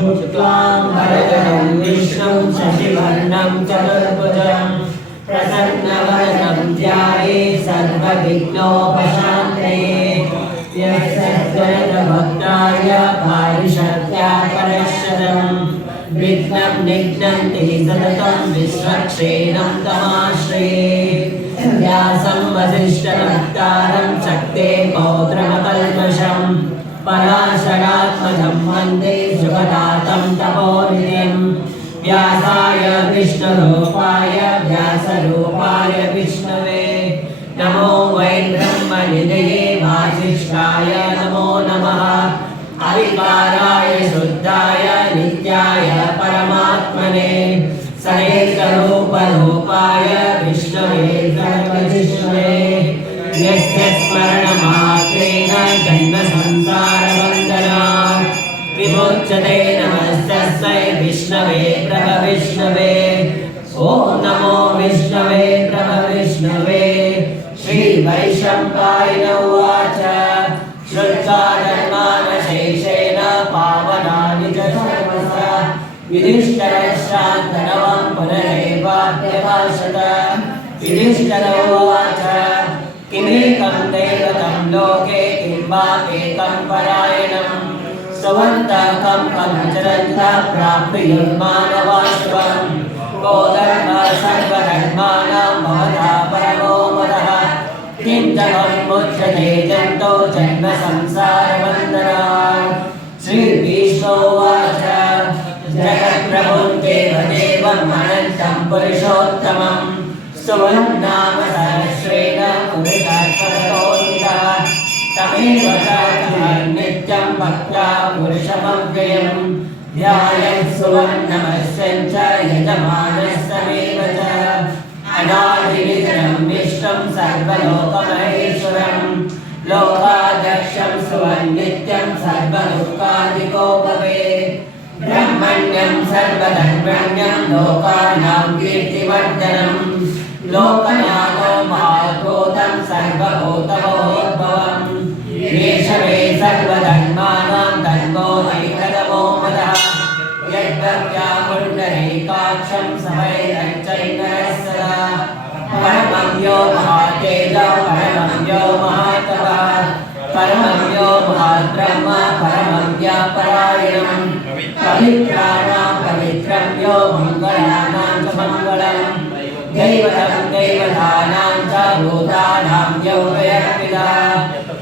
शुक्लांबरधरं विष्णुं शशिवर्णं चतुर्भुजं प्रसन्नवदनं ध्यायेत् सर्वविघ्नोपशान्तये। यस्यभक्ताय पारिषद्यापरशतं विघ्नं निघ्नन्ति सततं विश्वक्षेणं तमाश्रये। व्यासं वसिष्ठनप्तारं शक्ते पौत्रमकल्मषं पराशरात्मजं वन्दे सुखदातं तपोनिधिं। व्यासाय विष्णुरूपाय व्यासरूपाय विष्णवे नमो वै ब्रह्मनिधये वासिष्ठाय नमो नमः। अविकाराय शुद्धाय नित्याय परमात्मने सनेकरूपरूपाय विष्णवे सर्वजिष्णवे। यस्य स्मरणमात्रेण जन्मसंसारबन्धनात् विमुच्यते। नमस्तस्मै विष्णवे प्रभविष्णवे। ॐ नमो विष्णवे प्रभविष्णवे। श्रीवैशम्पायन उवाच श्रुत्वाधर्मानशेषेण पावनानि च सर्वशः युधिष्ठिरश्रान्तनवं पुनरेवाभ्यभाषत। युधिष्ठिर उवाच किमेकं दैवतं लोके किं वाप्येकं परायणं स्वन्तकं कलुचरन्तः प्राप्नुयुर्मानवाश्वं। को धर्मः सर्वधर्माणां भवता परमो मदः किं तवं मुच्यते जन्तो जन्मसंसारबन्धनात्। श्रीविष्णुवाच जगत्प्रभुं देवदेवम् अनन्तं पुरुषोत्तमं स्तुवन्नाम सहस्रेण पुरुषार्थतोऽन्वितः तमेव नित्यं भक्त्या पुरुषमव्ययं ध्यायन् सुवर्णमस्यं च यजमानस्तमेव च। अनादिनिधनं विष्णुं सर्वलोकमहेश्वरं लोकाध्यक्षं सुवन्नित्यं सर्वलोकाधिको भवेत्। ब्रह्मण्यं सर्वधर्मण्यं लोकानां कीर्तिवर्धनं लोकनाथो महाभूतं सर्वभूतमहोद्भवम्। एष मे सर्वधर्माणां धर्मो नैकतमो मदः यद्भक्त्या पुण्डरीकाक्षं समैरञ्चैनरः सदा। परमं यो महातेजो परमं यो महातपः परमं यो महाब्रह्म परमं व्यापरायणं पवित्राणां पवित्रं यो मङ्गलानां च मङ्गलं दैवतं दैवतानां च भूतानां यो वयर्पिता।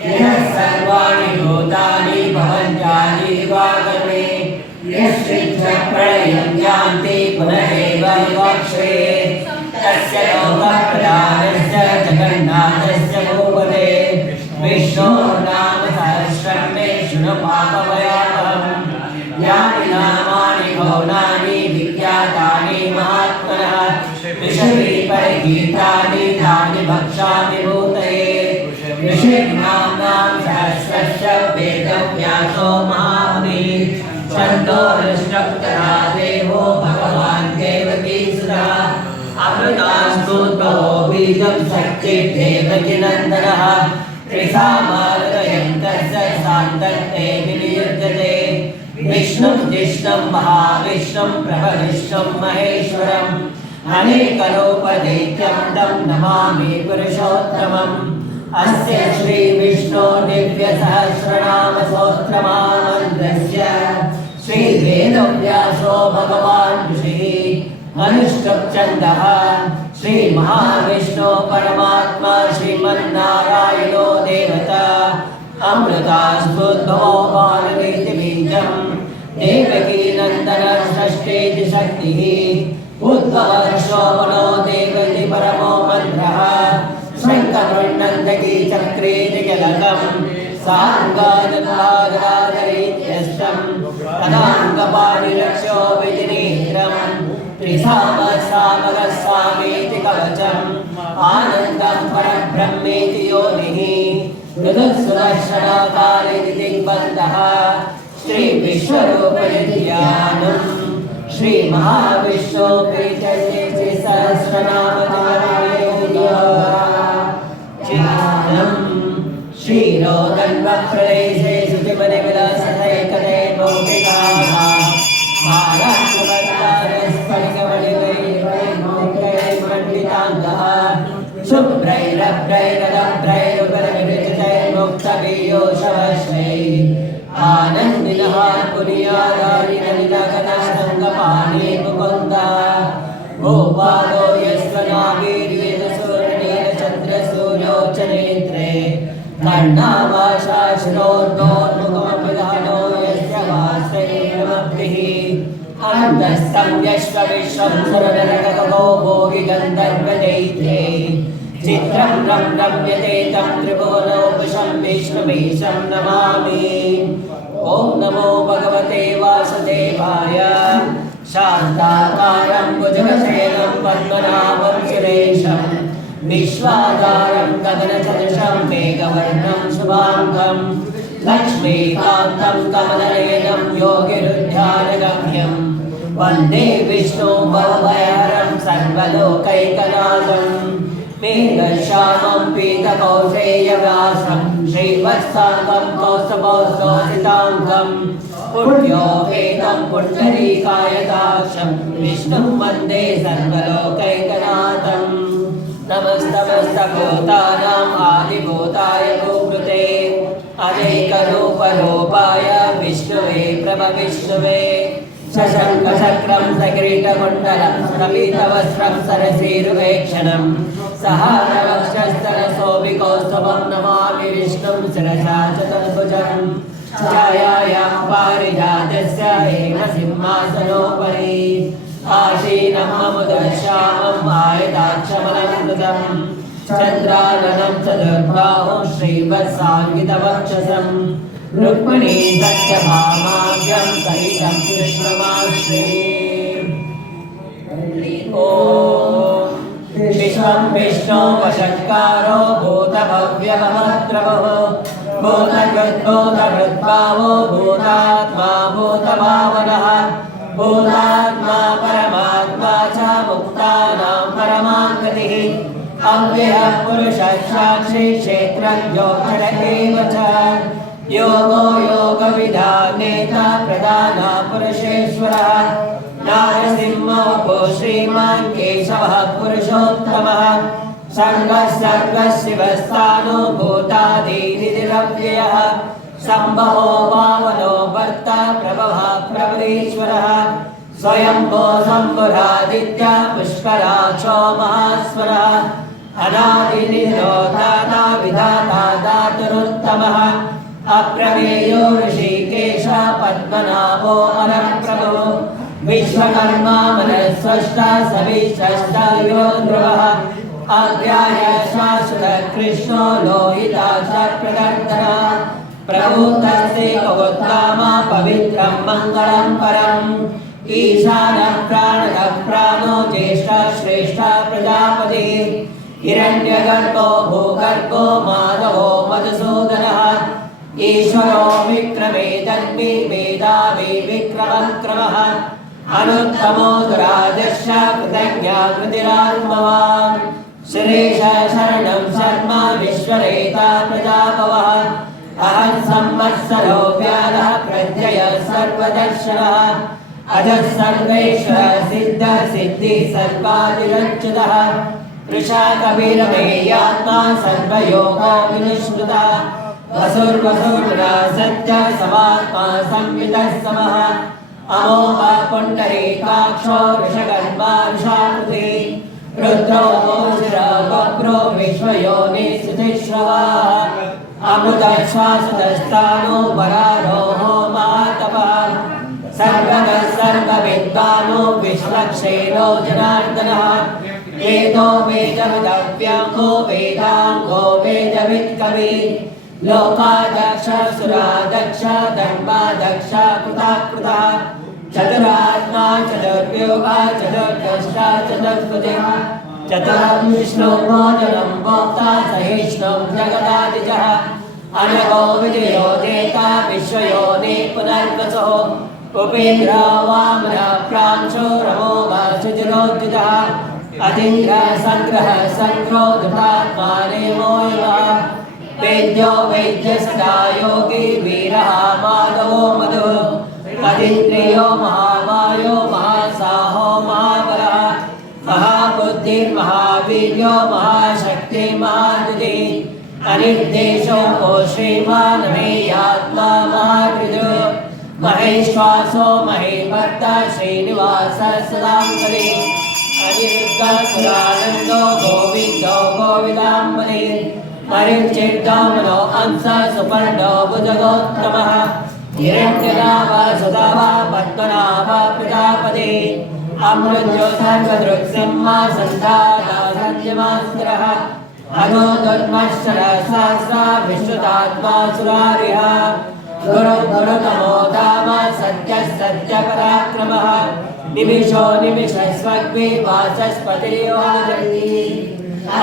यः सर्वाणि भूतानि भवन्त्यानि दिवाकरे यश्चित् प्रलयं यान्ति पुनरेव विवक्षे तस्य लोकप्रदानस्य जगन्नाथस्य भूपते। विष्णोर्नाम सहस्रं मे शृणु पापभयापहम्। यानि नामानि भुवनानि विख्यातानि महात्मनः ऋषिपरिगीतानि तानि भक्षामि भूतये। ऋषिनाम्नां सहस्रस्य वेदव्यासो महामुनिः छन्दोरष्टोत्तरा देवो भगवान् देवकीसुतः। अमृतास्तोद्भवो बीजं शक्तिर्देवकीनन्दनः त्रिसामावृतयं तस्य सान्तत्ते विनियुज्यते। विष्णुं जिष्णुं महाविष्णुं प्रभविष्णुं महेश्वरम् अनेकरूपदैत्यं तं नमामि पुरुषोत्तमम्। अस्य श्रीविष्णो दिव्यसहस्रनामस्तोत्रमहामन्त्रस्य श्रीवेदव्यासो भगवान् ऋषिः अनुष्टुप् श्रीमहाविष्णु परमात्मा श्रीमन्नारायणो देवता अमृतास्तोद्भवो बालनेति बीजं देवकीनन्दन षष्ठेति शक्तिः उद्भवः शोभनो देवति परमो मन्त्रः शङ्खवृण्णन्दकी चक्रेति जलकं साङ्गादन्वादादरीत्यस्तं तदाङ्गपाणिरक्षो विजिनेत्रं त्रिसामसामगस्वामीति कवचम् आनन्दं परब्रह्मेति योनिः मृदुसुदर्शनकालेति दिग्बन्धः श्रीविश्वरूपनिध्यानं श्रीमहाविष्णो प्रीत्यस्य श्रीसहस्रनामचिह्नं श्रीरोदन्वप्रदेशे शुचिमनिविलासतैकते भौतिकाः आनन्दिनः पुर्यादारिनलिनगणशृङ्गपाणि मुकुन्द गोपालो यस्वनाभिर्वेदसूर्यनीलचन्द्रसूर्योचनेत्रे कर्णावाशाश्रोर्णोन्मुखमपिधानो यस्य वासैर्नमद्भिः अन्तस्थं यश्वविश्वं सुरनरकगो भोगि गन्धर्वदैत्ये चित्रं रम्यते तं त्रिभुवनोपशं विष्णुमीशं नमामि। ॐ नमो भगवते वासुदेवाय। शान्ताकारं भुजगशयनं पद्मनाभं सुरेशं विश्वाधारं गगनसदृशं मेघवर्णं शुभाङ्गं लक्ष्मीकान्तं कमलनयनं योगिरुध्यानगम्यं वन्दे विष्णु भवभयहरं सर्वलोकैकनाथं मेघश्यामं पीतकौशेयव्यासं श्रीवत्साङ्गं कौस्तभोस्तोषिताङ्गं पुण्योपेतं पुण्डरीकायताक्षं विष्णुं वन्दे सर्वलोकैकनाथं नमस्तमस्तभूतानाम् आदिभूताय गोकृते अनेकरूपरूपाय विष्णुवे प्रभविष्णुवे शशङ्खचक्रं सकिरीटकुण्डलं स्फटिकवस्त्रं सरसीरुवेक्षणं सहारवक्षस्थलशोभिकौस्तुभं नमामि विष्णुं शिरसा चतुर्भुजं छायायां पारिजातस्य हेमसिंहासनोपरि आसीनं अमुदश्यामम् आयताक्षमलङ्कृतं चन्द्राननं चतुर्बाहुं श्रीवत्साङ्गितवक्षसं रुक्मिणी सत्यभामाभ्यं सहितं कृष्णमाश्रे। ॐ विश्वं विष्णो वषट्कारो भूतभव्यमहद्रवः भूतकृद्भूतभृद्भावो भूतात्मा भूतभावनः भूतात्मा परमात्मा च मुक्तानां परमागतिः अव्ययः पुरुषः साक्षी क्षेत्रज्ञोऽक्षर एव च योगो योगविधानेता प्रधानः पुरुषेश्वरः नारसिंहो श्रीमान् केशवः पुरुषोत्तमः सर्वः सर्वशिवस्थानो भूतादिनिरव्ययः सम्भवो भावनो भर्ता प्रभवः प्रभुरीश्वरः स्वयंभो शम्भुरादित्य पुष्कराक्षो महास्वरः अनादिनिरोधाता विधाता दातुरुत्तमः अप्रमेयो ऋषिकेश पद्मनाभो मनःप्रभुः विश्वकर्मा मनस्वष्टा सविष्टा यो ध्रुवः आज्ञाय शाश्वतः कृष्णो लोहिताक्ष प्रदर्शनः प्रभूतस्ते कवोत्तमा पवित्रं मङ्गलं परम् ईशानः प्राणदः प्राणो ज्येष्ठः श्रेष्ठः प्रजापतिः हिरण्यगर्भो भूगर्भो माधवो मधुसूदनः ईश्वरो विक्रमे तन्मे मेधावी विक्रमक्रमः अनुत्तमो दुरादर्श कृतज्ञा कृतिरात्मवान् सुरेश शरणं शर्म विश्वरेता प्रजापवः अहं संवत्सरो व्याधः प्रत्ययः सर्वदर्शनः अजः सर्वेश्वर सिद्ध सिद्धि सर्वादिरच्युतः वृषाकविरमेयात्मा सर्वयोगो विनिष्कृतः वसुर्वसुर्ना सत्य समात्मा संवितः समः अमोघ पुण्डरीकाक्षो ऋषगर्भा ऋषाकृतिः रुद्रो मोषिरा बभ्रो विश्वयोनि सुतिश्रवाः अमृतश्वासदस्तानो वरारोहो महातपः सर्वगः सर्वविद्वानो विश्वक्षेणो जनार्दनः वेदो वेदविदव्याङ्गो वेदाङ्गो वेदवित्कविः लोकादक्ष सुरादक्ष धर्मादक्ष कृताकृतः चतुरात्मा चतुर्व्यूहा चतुर्दष्टा चतुर्भुजः चतुरं विष्णु भोजनं भोक्ता सहिष्णुं जगदादिजः अनघो विजयो जेता विश्वयोनि पुनर्वसुः उपेन्द्रो वामनः प्रांशो रमो सुचिरोज्जितः अतिन्द्र संग्रह संक्रोधुतात्मा नेमो यवः वेद्यो वैद्यसदा योगी वीरः माधवो मधुः अतीन्द्रियो महामायो महासाहो महाबलः महाबुद्धिर्महावीर्यो महाशक्ति महादुतिः अनिर्देशो को श्रीमान् मे आत्मा महाकृतो महेश्वासो महेभक्ता श्रीनिवास सदांकरे अनिरुद्ध सुरानंदो गोविंदो गोविदांबरे परिचितो मनो अंस सुपर्णो भुजगोत्तमः हिरण्यनाभ सदाभ पद्मनाभ प्रजापते अमृत्यो सर्वदृक्सिंह सन्धाता संयमास्त्रः अनो दुर्मत्सर सहस्रा विश्रुतात्मा सुरारिः गुरुतमो धाम सत्य सत्य पराक्रमः निमिषो निमिषस्वग्भि वाचस्पतिर्योजति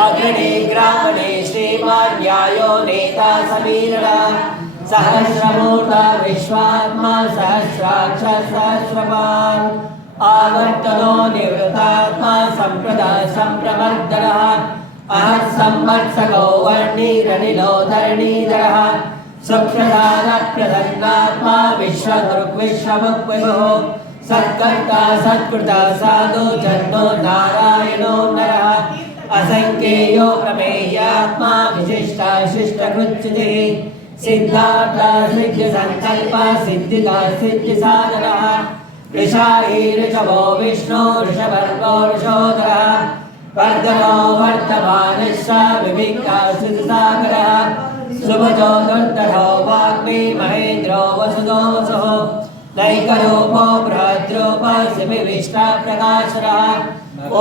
अग्रणे ग्रामणे श्रीमान् न्यायो नेता समीरणः सहस्रमूर्धा विश्वात्मा सहस्राक्ष सहस्रपान् आवर्तनो निवृतात्मा सम्प्रदा सम्प्रमर्दनः अहः संवत्सरो वर्णिरनिलो धरणीधरः सुप्रधानप्रसन्नात्मा विश्वदृग्विश्वमुक्विभुः सत्कर्ता सत्कृता साधु जन्नो नारायणो नरः असंख्येयो प्रमेयात्मा विशिष्टा शिष्टकृच्युतिः सिद्धार्था सिद्धिसङ्कल्पः सिद्धिदा सिद्धिसाधनः ऋषाहि ऋषभो विष्णु ऋषभर्गो ऋषोधरः वर्धनो वर्धमानश्च विविक्ता श्रुतिसागरः सुभजो दुर्धरो वाग्मी महेन्द्रो वसुदो वसुः नैकरूपो बृहद्रूपः शिविविष्टाप्रकाशरः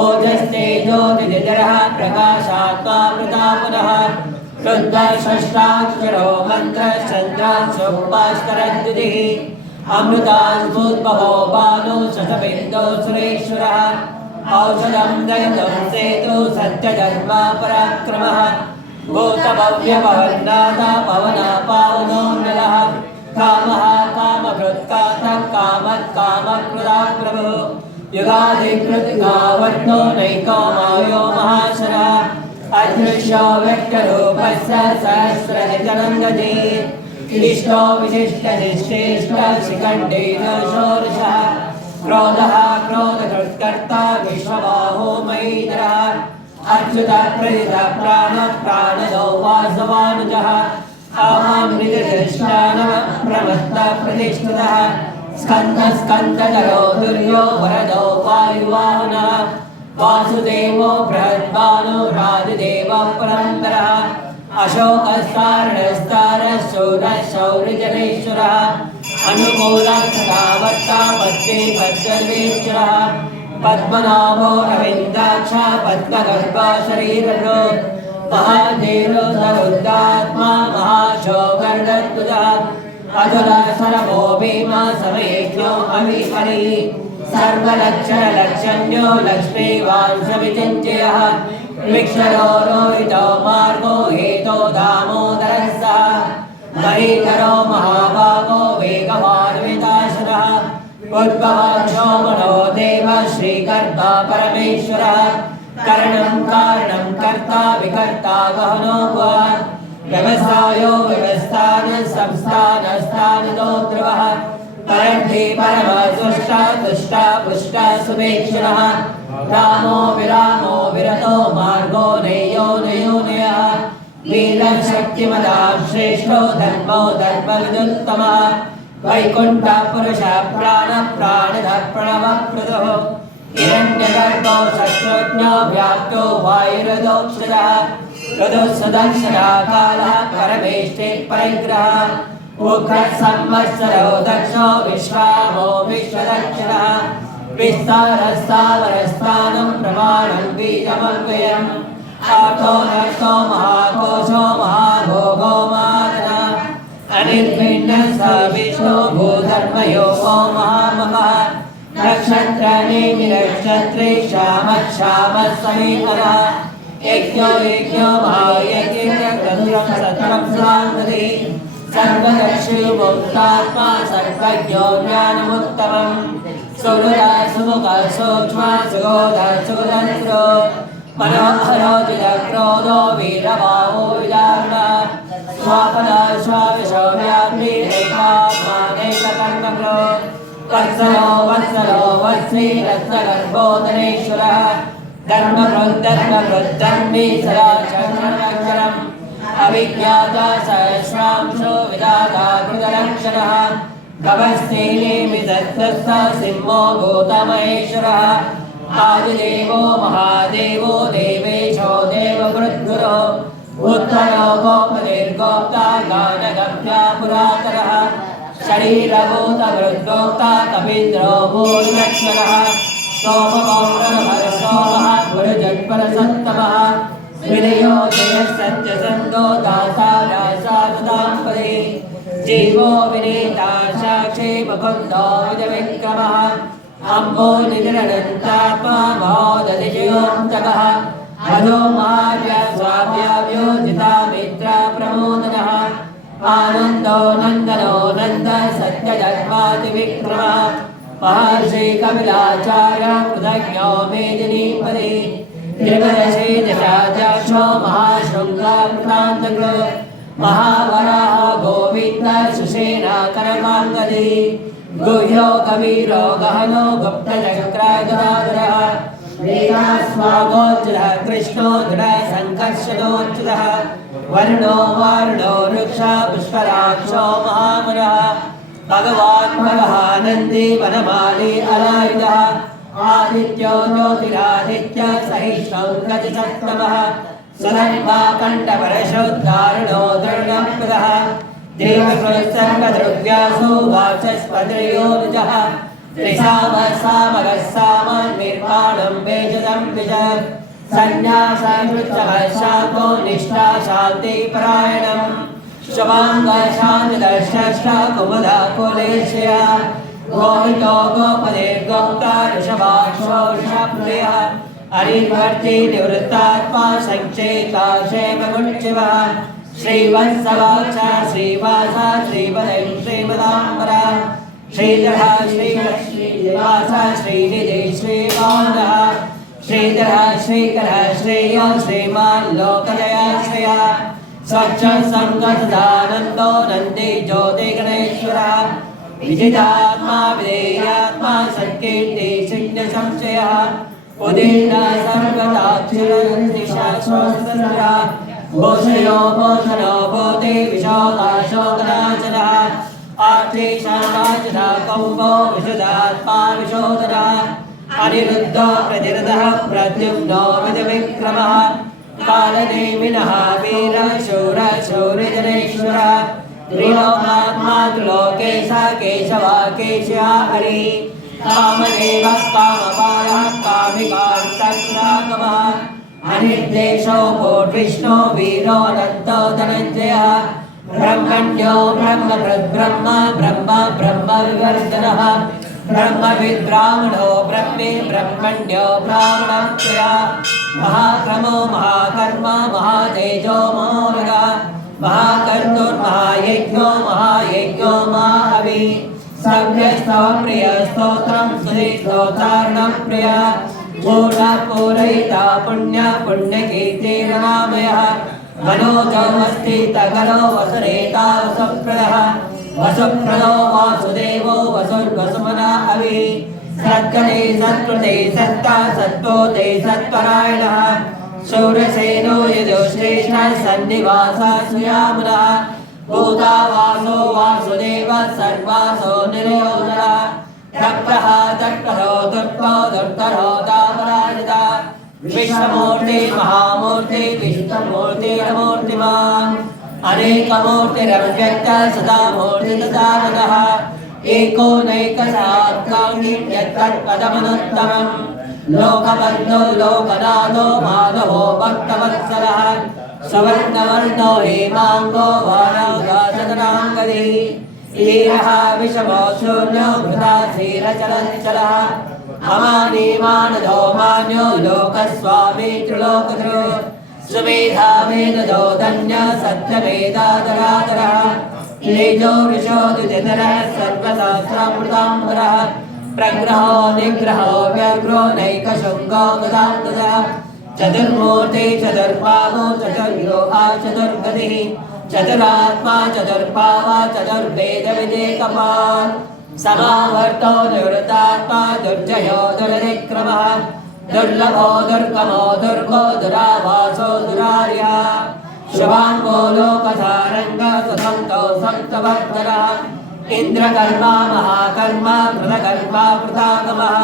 ओजस्तेजो निधिधरः प्रकाशात्मा प्रतापनः शुद्धषष्ठाक्षरो मन्त्रश्चन्द्रांशोपास्तरद्युतिः अमृताद्भुतभवो बालो शतबिन्दो सुरेश्वरः औषधं दयितं सेतु सत्यधर्मा पराक्रमः भूतभव्यपवन्नाथ पवना पावनो नरः कामः कामकृत्कातः कामत्कामकृदा प्रभुः युगाधिकृतिकावर्तो नैको मायो महाशरः अदृश्यो व्यक्तरूपस्य सहस्रनितरङ्गजे इष्टो विशिष्टनिश्चेष्ट शिखण्डेन षोडशः क्रोधः क्रोधकृत्कर्ता विश्वबाहो महीधरः अच्युतः प्रदितः प्राणः प्राणदो वासवानुजः अमामृतदृष्टानः प्रमत्तः प्रतिष्ठितः स्कन्दः स्कन्दधरो दुर्यो वरदो वायुवाहनः वासुदेवो बृहद्भानो राजदेवः पुरन्दरः अशोकस्तारणस्तारः शूरः शौर्यजनेश्वरः अनुकूलः सदावर्ता पद्मे पद्मद्वेश्वरः पद्मनाभो रविन्दाक्ष पद्मगर्भः शरीरभृ महादेवो सरुद्धात्मा महाशोकर्णद्भुजः अतुलः सरभो भीमा समयज्ञो अविहरिः सर्वलक्षणलक्षण्यो लक्ष्मीवांशविचिन्त्ययः विक्षरो रोहितो मार्गो हेतो दामोदरः सः महीधरो महाभागो वेगवान् विदाशनः उद्भवाक्षो मनो देवः श्रीकर्ता परमेश्वरः करणं कारणं कर्ता विकर्ता गहनो भुवः व्यवस्थायो व्यवस्थानः संस्थानस्थानितो ध्रुवः परद्धि परमसुष्टा तुष्टा पुष्टा सुभेक्षणः रामो विरामो विरतो मार्गो नेयो नयोनयः वीरः शक्तिमदां श्रेष्ठो धर्मो धर्मविदुत्तमः वैकुण्ठः पुरुषः प्राणः प्राणदः प्रणवप्रदः हिरण्यगर्भो शत्रुघ्नो व्याप्तो वायुरधोक्षरः ऋदुसुदर्शनः कालः परमेष्ठे परिग्रहः उग्रः संवत्सरो दक्षो विश्वामो विश्वदक्षिणः विस्तारस्तावरस्थानं प्रमाणं बीजमव्ययम् आर्तो नष्टो महाकोशो महाभोगो मादनः अनिर्भिन्नः स विष्णु भूधर्मयोगो महामहः नक्षत्राणि श्यामः समीपनः यज्ञो महायज्ञं सत्रं स्वान्मति सर्वदक्षिणोक्तात्मा सर्वज्ञो ज्ञानमुत्तमम् सुहृदा सुमुखः सूक्ष्मः सुगोधः सुगुदन्त्रो मनोहरो जितक्रोधो वीरभावो विदारुणः स्वापदा स्वाविशो व्याप्तिरेकात्मानेककर्मकृ वत्सलो वत्सी रत्नगर्भोदरेश्वरः धर्मकृद्धर्मी सदा चरणक्षरम् अविज्ञाता सहस्रांशो विदाता कृतलक्षणः कवस्तेनेमिदत्तस्थ सिंहो भूतमहेश्वरः आदिदेवो महादेवो देवेशो देववृद्धुरो उत्तरो गोपतिर्गोप्ता गानगम्या पुरातरः शरीरभूतभृद्गोप्ता कपीन्द्रो भूर्लक्ष्मणः सोमपौर्णभरसोमः गुरुजन्मरसत्तमः विनयो जयसत्यसन्दो दाता रासादाम्पदे जीवो विनीता साक्षी मुकुन्दो विजविक्रमः अम्बो निजरनन्तात्मा महोदधिजयोऽन्तकः अधो मार्य स्वाम्याव्योजिता मित्रा प्रमोदनः आनन्दो नन्दनो नन्द सत्यधर्मादिविक्रमः महर्षि कपिलाचार्य कृतज्ञो मेदिनीपदे त्रिपदशेदशाध्याक्षो महाशृङ्गामृतान्तकृ महावराह गोविन्द सुषेणा करकाङ्गदे गुह्यो कवीरो गहनो गुप्तचक्रागदाधरः वेदास्वागोच्युतः कृष्णो दृढः सङ्कर्षणोच्युतः वर्णो वारुणो वृक्षा पुष्पराक्षो महामुरः भगवान् भगवानन्दी वनमाली अलायुधः आदित्यो ज्योतिरादित्य सहिष्णुं गजसत्तमः सुधर्मा कण्ठपरशोद्धारणो दृढप्रदः देवकृत्सर्वद्रव्यासो वाचस्पतिर्योनिजः त्रिसामसामगस्सामन्निर्माणं वेजदं विज सन्न्यासकृत्सहस्रातो निष्ठा शान्तिपरायणम् शुभाङ्गशान्तिदर्शष्ट कुमुदा कुलेशया गोहितो गोपतिर्गोप्ता ऋषभाक्षो ऋषप्रियः हरिवर्ति निवृत्तात्मा सञ्चेता क्षेममुच्चिवः श्रीवत्सवाच श्रीवास श्रीपदं श्रीमदाम्बरा श्रीधरः श्रीवास श्रीनिधि श्रीवादः श्रीधरः श्रीकरः श्रेयो श्रीमान् लोकजयाश्रयः स्वच्छ सङ्गसदानन्दो नन्दी ज्योतिगणेश्वरः विजितात्मा विधेयात्मा सत्कीर्ति शून्यसंशयः उदीर्ण सर्वदाक्षिरन्दिशाश्वस्तः भूषयो भूषणो भूते विशोकाशोकनाशनः आर्तेशानाचनः कौम्बो विशुदात्मा विशोदनः अनिरुद्धो प्रतिरथः प्रद्युम्नो विजविक्रमः कालनेमिनः वीरशूरशौर्यजनेश्वरः त्रिलोकात्मा त्रिलोकेशः केशवा केशः हरिः कामदेवः कामपालः कामिकान्तरागमः अनिर्देशो भूर्विष्णो वीरो अनन्तो धनञ्जयः ब्रह्मण्यो ब्रह्मभृद्ब्रह्म ब्रह्म ब्रह्मविवर्धनः ब्रह्मविद्ब्राह्मणो ब्रह्मे ब्रह्मण्यो ब्राह्मणप्रियः महाक्रमो महाकर्म महातेजो महामृगः महाकर्तुर्महायज्ञो महायज्ञो महाहविः सव्यस्तव प्रिय स्तोत्रं सुधीस्तोतार्णं प्रिय पूर्णपूरयिता पुण्य पुण्यकीर्तिरमामयः मनोजमस्ति तकरो वसुरेता वसुप्रदः वसुप्रदो वासुदेवो वसुर्वसुमना हविः सद्गते सत्कृते सत्ता सत्त्वोते सत्परायणः शूरसेनो यजुश्रेष्ठः सन्निवासः सुयामुनः भूतावासो वासुदेव सर्वासो निरयोधरः तप्रः तत्परो दुर्गो दुर्धरो दापराजिता विश्वमूर्ति महामूर्ति विष्णुमूर्तिरमूर्तिमान् अनेकमूर्तिरव्यक्त सदा मूर्तितदानः एको नैकसात्काङ्गी यत्तत्पदमनुत्तमम् लोकबन्धो लोकनाथो माधवो भक्तवत्सलः सवर्णवर्णो हेमाङ्गो वारागासदनाङ्गदी ईरः विषमो शून्यो घृतासीरचलञ्चलः अमानीमानदो मान्यो लोकस्वामी त्रिलोकधृ सुमेधा वेददो धन्य सत्यवेदाधराधरः तेजो विशोदितधरः सर्वशास्त्रामृताम्बरः प्रग्रहो निग्रहो व्यग्रो नैकशृङ्गो गदाङ्गदः चतुर्मूर्ति चतुर्बाहो चतुर्योगा चतुर्गतिः चतुरात्मा चतुर्भावा चतुर्वेदविदेकपान् समावर्तो निवृत्तात्मा दुर्जयो दुरधिक्रमः दुर्लभो दुर्गमो दुर्गो दुरावासो दुरार्यः शुभाङ्गो लोकसारङ्ग सुसन्तो सप्तवर्धनः इंद्रकर्मा महाकर्मा कृतकर्मा कृतागमः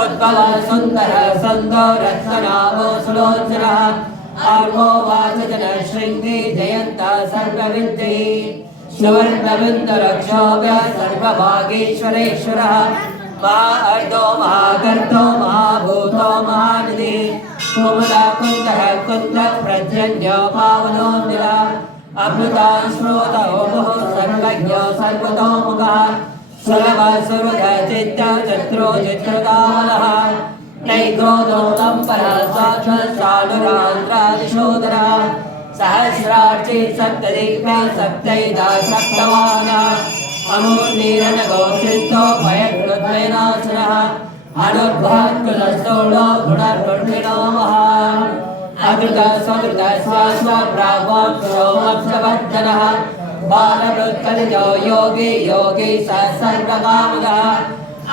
उद्भवः सुन्दरः सन्दो रत्ननाभो सुलोचनः आर्गो वाचजन शृङ्गी जयन्तः सर्वविद्यैः सुवर्णबिन्दुरक्षोभ्य सर्वभागीश्वरेश्वरः महार्दो महागर्तो महाभूतो महानिधिः कुमुदाकुन्दः कुन्दप्रजन्यो पावनो निलः अमृता श्रोतो मुहुः सर्वज्ञो सर्वतोमुखः सुलभः सुहृदः चित्तः चत्रो चित्रकामलः नैक्रोधोतं परः साक्षात्सानुरान्ध्रादिशोधरः सहस्रार्ची सप्तदीपे सप्तैधा सप्तवानः अमूर्णीरनगोसिद्धो भयकृद्वैनासुरः अनुद्भात्कुलस्थूलो गुणर्गुण्विनो महान् अकृतः स्वकृतः स्वस्वप्राग्वाक्षो वंशवर्धनः बालवृत्कलितो योगी योगी स सर्वकामदः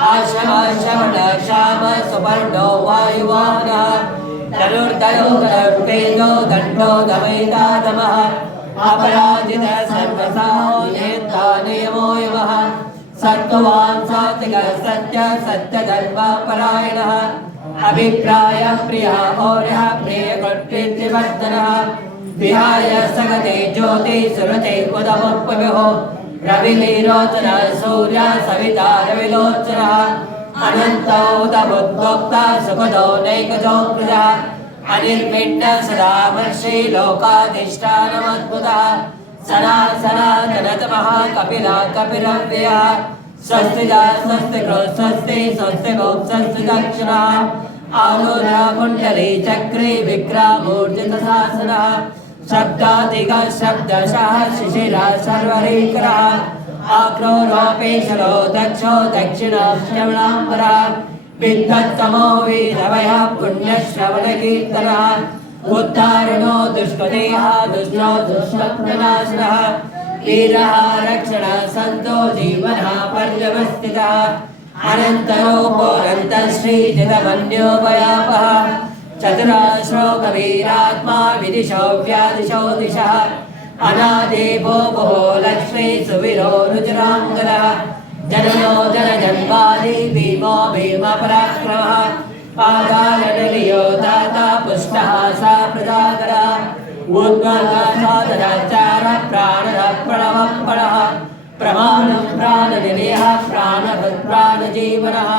आश्रमश्रवणः क्षाम सुपर्णो वायुवाहनः धनुर्धयो धनुर्वेदो दण्डो दमयितादमः अपराजितः सर्वसाहो नेता नियमो यमः सत्त्ववान् सात्विकः सत्यः सत्यधर्मपरायणः अभिप्राय प्रियः और्यः प्रियकृत्कीर्तिवर्धनः विहाय सगते ज्योति सुरते उदमुपविहो रविलीरोचनः सूर्यः सविता रविलोचनः अनन्तो उदमुद्गोक्ता सुखदो नैकजो कृतः अनिर्विण्ण सदा महर्षि लोकाधिष्ठानमद्भुतः सनातनतमः कपिला कपिलव्ययः स्वस्तिदा स्वस्तिकृ स्वस्ति स्वस्तिभुक् स्वस्ति दक्षिणः आरुणा कुण्डली चक्रे विक्रामूर्जितशासनः शब्दाधिकः शब्दशः शिशिरः सर्वरीकरः आक्रोरोपेशरो दक्षो दक्षिणाश्रवणाम्बरः विद्धत्तमो वीरवयः पुण्यश्रवणकीर्तनः उद्धारणो दुष्कृतेः दुष्टो दुष्टप्रनाशनः वीरः रक्षणः सन्तो जीवनः पर्यवस्थितः अनन्तरूपोऽनन्तश्रीजितमन्योपयापः चतुराश्रो कवीरात्मा विदिशो व्यादिशो दिशः अनादिभो भो लक्ष्मी सुविरो रुचिराङ्गलः जननो जनजन्मादि भीमो भीमपराक्रमः पादालनिलयो दाता पुष्टः सा प्रजाकरः उद्गर्गाचारः प्राणः प्रणवः प्रणः प्रमाणं प्राणनिलयः प्राणभत् प्राणजीवनः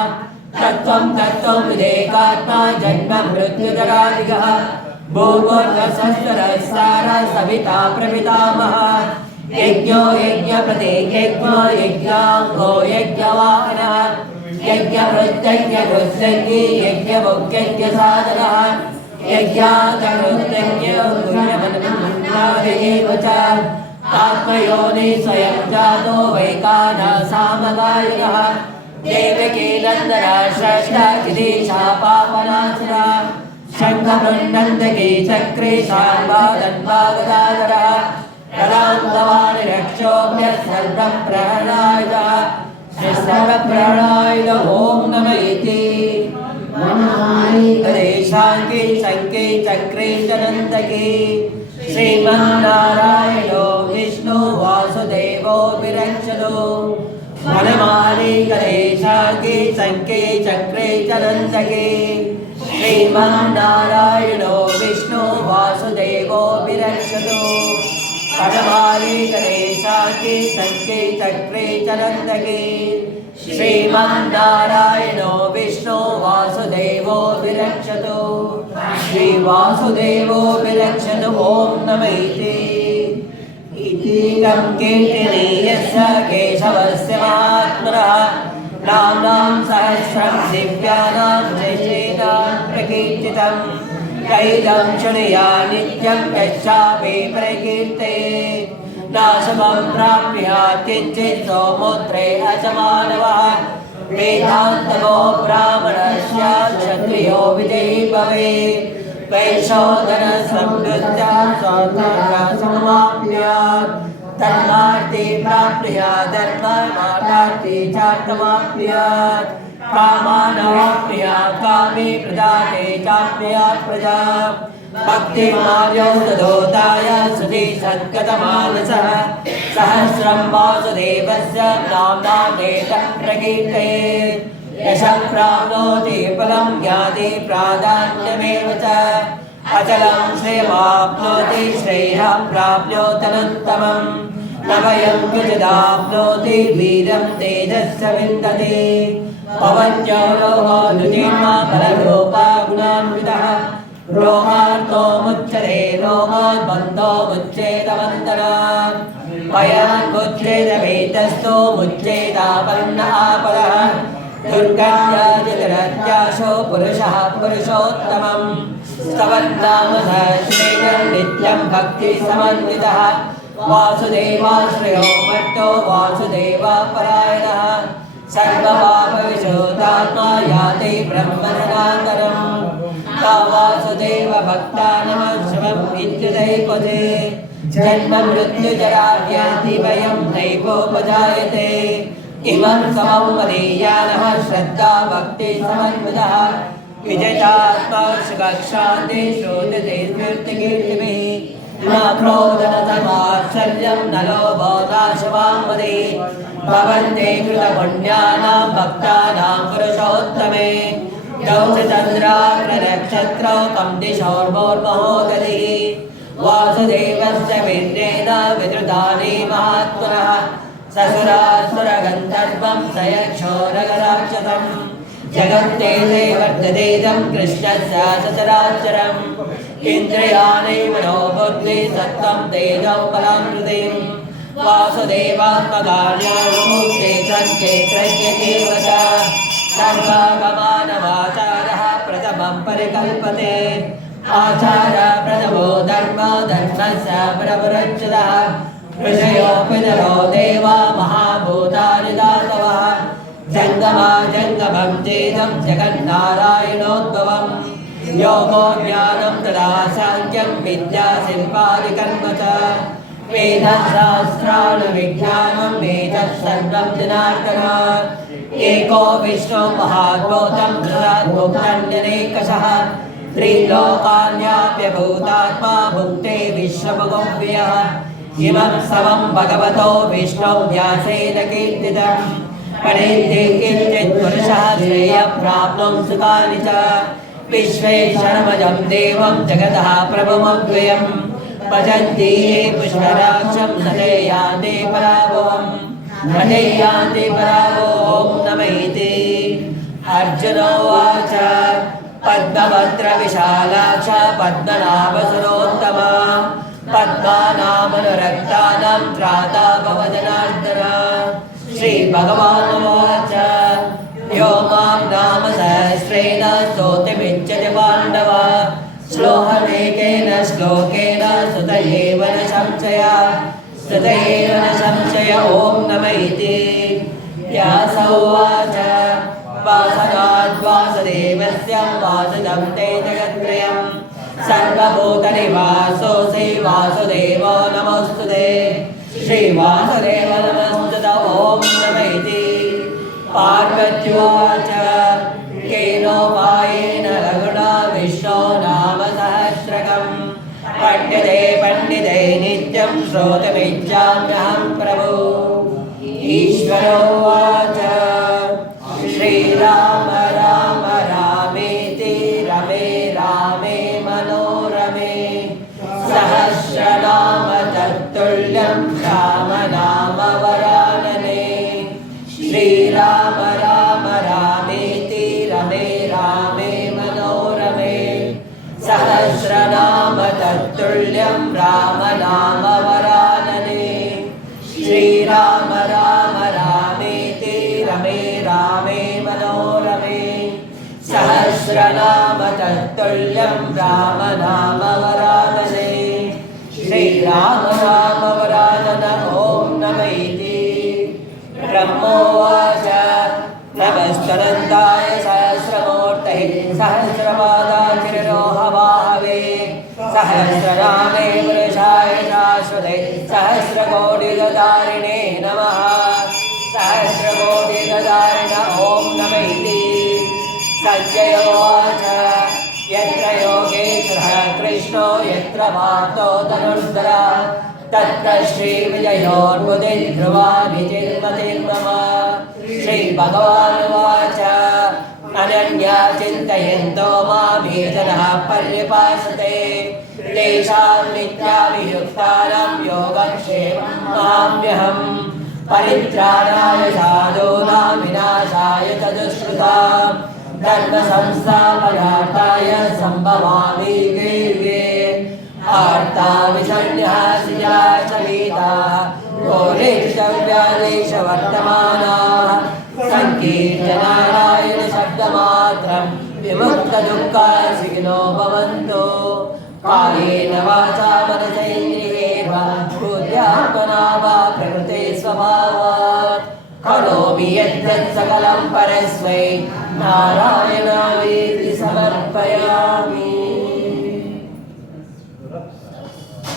तत्त्वं तत्त्वं विदेकात्मा जन्म मृत्युजरादिगः भूर्भुवस्सुरः सारः सविता प्रपितामहः यज्ञो यज्ञपते यज्ञो यज्ञाङ्गो यज्ञवाहनः यज्ञभृत्यज्ञकृत्यज्ञी यज्ञमुख्यज्ञसाधनः यज्ञातकृत्यज्ञ च आत्मयोनि स्वयं जातो वैकानः सामगायिनः देवकी नन्दना श्रेष्ठा गिरीशा पापनाशना शङ्खमृण्डन्दकी चक्रे शार्वादन्वागदाधरः प्रदान्तवानि रक्षोभ्यः सर्वप्रहणायुधः सर्वप्रहणायुध ॐ नमः इति गणेशाङ्गी शङ्के चक्रे च नन्दकी श्रीमन्नारायणो विष्णु वासुदेवो विरक्षतो वनमाली गणेशाङ्गी शङ्के चक्रे च नन्दकी श्रीमन्नारायणो विष्णु वासुदेवो विरक्षतो वनमाली गणेशाङ्गी शङ्के चक्रे च नन्दकी श्रीमन्नारायणो विष्णु वासुदेवो विरक्षतो श्रीवासुदेवो विरक्षतो ॐ नमः इति तं कीर्तनीयस्य केशवस्य महात्मनः नाम्नां सहस्रं दिव्यानां जयेनां प्रकीर्तितं कैदं शृणुया नित्यं यच्चापि प्रकीर्ते नाशमं प्राप्य किञ्चित् सौमुद्रे अजमानवः वेदान्तमो ब्राह्मणस्य क्षत्रियो विजयी भवेत् वैशोधनसमृद्ध्या स्वातन्त्र्यसमाप्नुयात् धर्मार्थे प्राप्नुयात् धर्ममार्थे चार्थमाप्नुयात् कामानवाप्नुयात् कामे प्रजाते चाप्नुयात् प्रजा भक्तिमार्यो सदोताय सुधि सद्गतमानसः सहस्रं वासुदेवस्य नाम्नामेतं प्रकीर्तयेत् यशः प्राप्नोति फलं ज्ञाति प्राधान्यमेव च अचलं श्रेयमाप्नोति श्रेयः प्राप्नोतनुत्तमम् न वयं क्वचिदाप्नोति वीरं तेजस्य विन्दति पवन्यो लोहो दुतिर्मा बलरूपा गुणान्वितः रोगार्तो मुच्यते रोगाद्बन्धो मुच्येतवन्तरात् भयात् मुच्येतवेतस्थो मुच्येतापन्न आपदः दुर्गत्याजितरत्याशो पुरुषः पुरुषोत्तमम् स्तवन्नाम सहस्रेण नित्यं भक्तिसमन्वितः वासुदेवाश्रयो भट्टो वासुदेवापरायणः सर्वपापविशोधात्मा याति ब्रह्मसनातनम् ता वासुदेव भक्तानां शिवं विद्युते पदे जन्म मृत्युजरा व्याधि भयं नैवोपजायते इमं समं मदीयानः श्रद्धा भक्ति समन्वितः विजयात्मा सुखशान्ति श्रोतते स्फूर्तिकीर्तिभिः न क्रोधन समाश्चर्यं न लोभो नाशवां मदे भवन्ते कृतपुण्यानां भक्तानां पुरुषोत्तमे चन्द्राग्रनक्षत्रौ कं दिशोर्मोर्महोदधिः वासुदेवस्य वीर्येण विद्रुतानि महात्मनः ससुरासुरगन्धर्वं सयक्षोरगराक्षसम् जगत्तेजे वर्ततेदं कृष्णस्य सचराचरम् इन्द्रियाणि मनोबुद्धि सत्त्वं तेजो बलं हृदिं वासुदेवात्मकार्याणि क्षेत्रज्ञेव च सर्वगमानवाचारः प्रथमं परिकल्पते आचार प्रथमो धर्मो धर्मस्य प्रवृच्छतः ऋषयोऽपि नरो देवा महाभूतानि दातवः जङ्गमा जङ्गमं चेदं जगन्नारायणोद्भवम् योगो ज्ञानं तदा साङ्ख्यं विद्या शिल्पादिकर्म च वेदशास्त्राणि विज्ञानं वेदः सर्वं जनार्दनात् एको विष्णु महाद्भुतं धृतभुक्तन्यनेकशः त्रिलोकान्याप्यभूतात्मा भुक्ते विश्वभुगव्ययः इमं समं भगवतो विष्णु व्यासेन कीर्तितम् पठेते किञ्चित् पुरुषः श्रेयः प्राप्नुं सुखानि च विश्वेश्वरमजं देवं जगतः प्रभुमव्ययं भजन्ति ये पुष्कराक्षं न ते यान्ति पराभवम् न ते यान्ति पराभवम् नमैति अर्जुनोवाच पद्मभद्रविशालाक्ष पद्मनाभसुरोत्तमा पद्मानामनुरक्तानां त्राता भव जनार्दन श्रीभगवानुवाच यो मां नाम सहस्रेण स्तोतिमिच्छति पाण्डव श्लोकमेकेन श्लोकेन सुत एव न संशय ॐ नम इति व्यास उवाच वासनाद्वासुदेवस्य वासुदं ते जगत्त्रयं सर्वभूतनिवासोऽसि वासुदेवो नमोऽस्तुते श्रीवासुदेव नमोऽस्तुते ॐ नम इति पार्वत्युवाच केनोपायेन रघुना विष्णो नाम सहस्रकम् पठ्यते पण्डिते नित्यं श्रोतुमिच्छाम्यहं प्रभो ईश्वरोवाच श्रीराम राम रामेति रमे रामे मनोरमे सहस्रनाम तत्तुल्यं राम नाम वरानने श्रीराम राम रामेति रमे रामे मनोरमे सहस्रनाम तत्तुल्यं राम नाम वरानने श्रीराम राम रामेति रमे रामे मनोरमे सहस्रनाम तत्तुल्यं राम नाम वरानने श्रीराम राम वरानन ॐ नम इति ब्रह्मोवाच नमस्तनन्ताय सहस्रमूर्तये सहस्रपादाचिररोहवाहवे सहस्रनामे पुरुषाय शाश्वते सहस्रकोटिगदारिणे नमः सहस्रकोटिगदारिण ॐ नम इति संजय उवाच यत्र योगेश्वरः कृष्णो विष्णो यत्र वातो धनुर्धरा तत्र श्रीविजयोर्बुधिध्रुवाभिजिन्मतिर्मम श्रीभगवानुवाच अनन्या चिन्तयन्तो मामे जनाः पर्युपासते तेषां नित्याभियुक्तानां योगक्षेममाम्यहम् परित्राणाय साधूनां विनाशाय च दुष्कृतां धर्मसंस्थापनार्थाय सम्भवामि युगे युगे आर्ता विषण्यः घोरेश वर्तमानाः संकीर्तनारायण शब्दमात्रं विमुक्तदुःखासिनो भवन्तु कायेन वाचा मनसेन्द्रियेर्वा बुद्ध्यात्मना वा प्रकृते स्वभावात् करोमि यद्यत् सकलं परस्मै नारायणावेति समर्पयामि।